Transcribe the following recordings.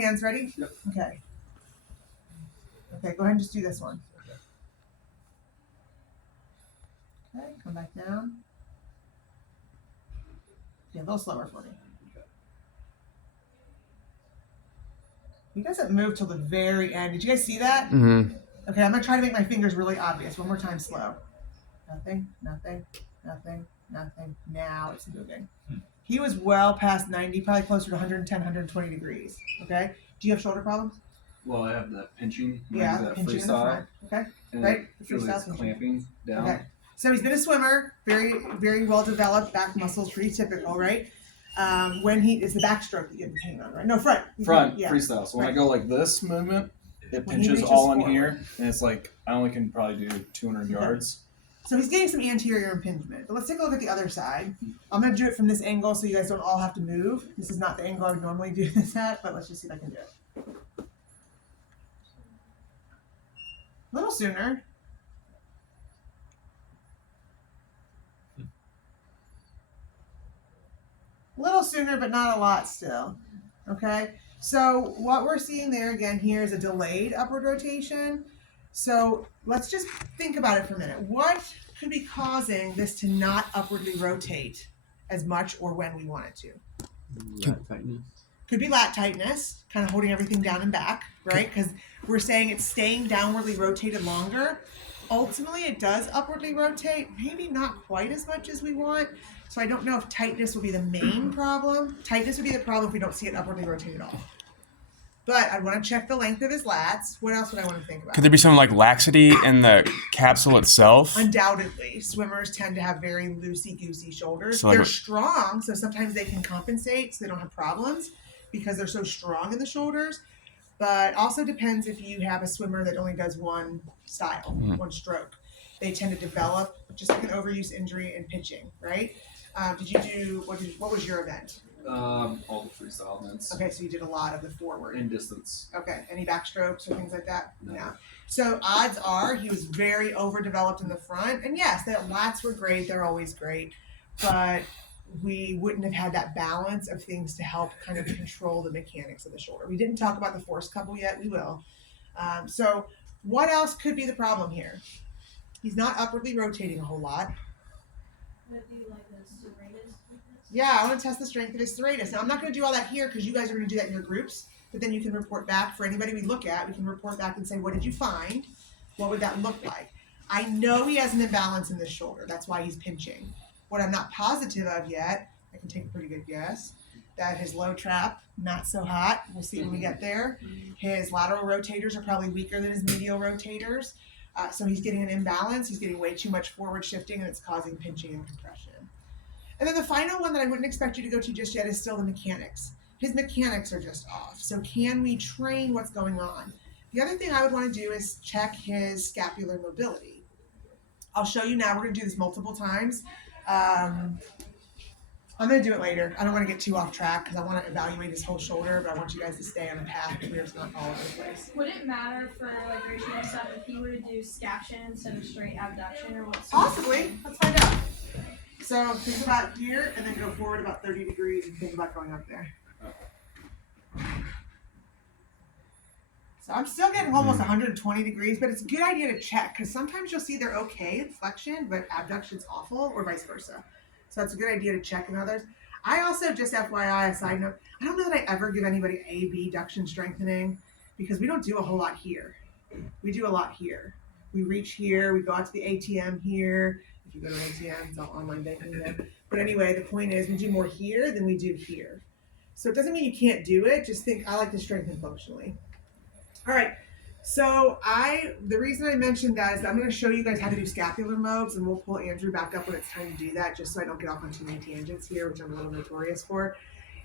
hands, ready? Yep. Okay. Okay, go ahead and just do this one. Okay, come back down. Yeah, a little slower for me. He doesn't move till the very end. Did you guys see that? Mm-hmm. Okay, I'm gonna try to make my fingers really obvious. One more time, slow. Nothing, nothing, nothing, nothing. Now it's moving. He was well past 90, probably closer to 110, 120 degrees. Okay. Do you have shoulder problems? Well, I have that pinching. Yeah, that pinching in the front. Okay. And right. I feel like it's clamping down. Okay. So he's been a swimmer, very, very well developed back muscles, pretty typical, right? When he is the backstroke that you have the pain on, right? No, front. Yeah. Freestyle. So when I go like this movement, it pinches all in here, and it's like I only can probably do 200 yards. So he's getting some anterior impingement. But let's take a look at the other side. I'm going to do it from this angle so you guys don't all have to move. This is not the angle I would normally do this at, but let's just see if I can do it. A little sooner. A little sooner, but not a lot still. Okay? So what we're seeing there again here is a delayed upward rotation. So let's just think about it for a minute. What could be causing this to not upwardly rotate as much or when we want it to? Lat tightness. Could be lat tightness, kind of holding everything down and back, right? Because we're saying it's staying downwardly rotated longer. Ultimately, it does upwardly rotate, maybe not quite as much as we want. So I don't know if tightness will be the main problem. Tightness would be the problem if we don't see it upwardly rotate at all. But I want to check the length of his lats. What else would I want to think about? Could there be some like laxity in the capsule itself? Undoubtedly. Swimmers tend to have very loosey-goosey shoulders. So they're strong, so sometimes they can compensate so they don't have problems because they're so strong in the shoulders. But also depends if you have a swimmer that only does one style, one stroke. They tend to develop just like an overuse injury in pitching, right? Did you do, what was your event? All the freestyle events. Okay, so you did a lot of the forward. In distance. Okay, any backstrokes or things like that? No. So odds are he was very overdeveloped in the front. And yes, the lats were great. They're always great. But we wouldn't have had that balance of things to help kind of control the mechanics of the shoulder. We didn't talk about the force couple yet. We will. So what else could be the problem here? He's not upwardly rotating a whole lot. Would it be like the serratus weakness? Yeah, I want to test the strength of his serratus. Now, I'm not going to do all that here because you guys are going to do that in your groups. But then you can report back. For anybody we look at, we can report back and say, what did you find? What would that look like? I know he has an imbalance in this shoulder. That's why he's pinching. What I'm not positive of yet, I can take a pretty good guess, that his low trap, not so hot. We'll see when we get there. His lateral rotators are probably weaker than his medial rotators. So he's getting an imbalance. He's getting way too much forward shifting, and it's causing pinching and compression. And then the final one that I wouldn't expect you to go to just yet is still the mechanics. His mechanics are just off. So can we train what's going on? The other thing I would want to do is check his scapular mobility. I'll show you now. We're going to do this multiple times. I'm going to do it later. I don't want to get too off track because I want to evaluate his whole shoulder, but I want you guys to stay on the path if we're just not all over the place. Would it matter for like ratio and stuff if he were to do scaption instead of straight abduction or what's Possibly. Let's find out. So think about here and then go forward about 30 degrees and think about going up there. So I'm still getting almost 120 degrees, but it's a good idea to check because sometimes you'll see they're okay in flexion, but abduction's awful or vice versa. So it's a good idea to check in others. I also, just FYI, a side note, I don't know that I ever give anybody A-B duction strengthening because we don't do a whole lot here. We do a lot here. We reach here, we go out to the ATM here. If you go to an ATM, it's all online banking there. But anyway, the point is we do more here than we do here. So it doesn't mean you can't do it, just think I like to strengthen functionally. All right, so the reason I mentioned that is that I'm going to show you guys how to do scapular modes, and we'll pull Andrew back up when it's time to do that, just so I don't get off on too many tangents here, which I'm a little notorious for.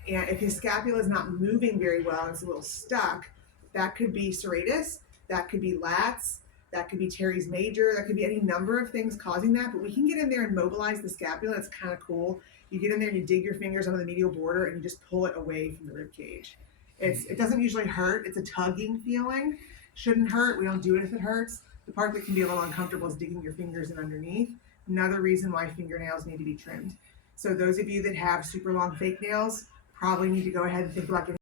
And if his scapula is not moving very well and it's a little stuck, that could be serratus, that could be lats, that could be teres major, that could be any number of things causing that, but we can get in there and mobilize the scapula. It's kind of cool. You get in there and you dig your fingers under the medial border and you just pull it away from the rib cage. It doesn't usually hurt. It's a tugging feeling. Shouldn't hurt. We don't do it if it hurts. The part that can be a little uncomfortable is digging your fingers in underneath. Another reason why fingernails need to be trimmed. So those of you that have super long fake nails probably need to go ahead and think about getting